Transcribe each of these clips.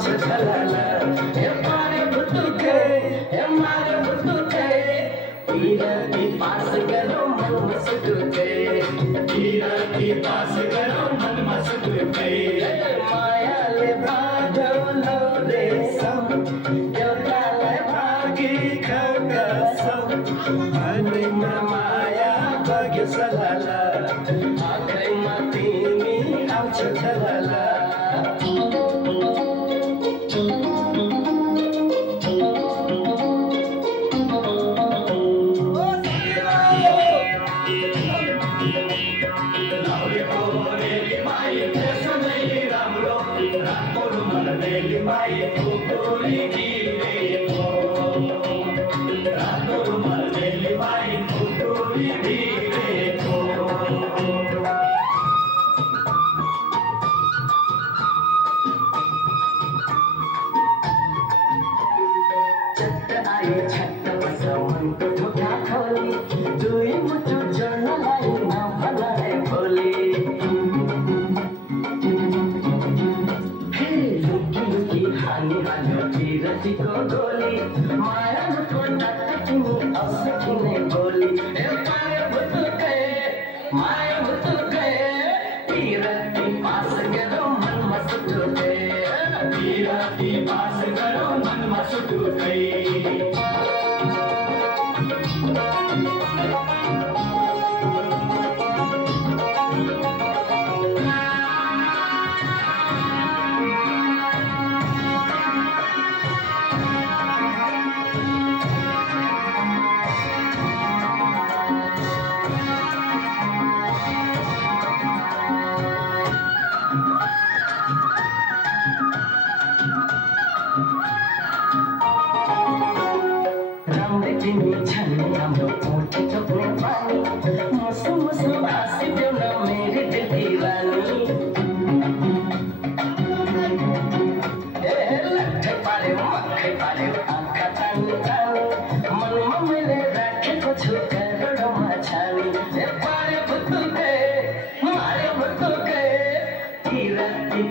Chalala, Emare Butuke, Emare Butuke, Ira ki paas karo man masduke, Ira ki paas karo man masduke, Maya le bhado lo re sam, Yoga le bhagi khaga sam, Mani Maya bhagya salala, Akai matini aucha chalala.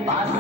Pass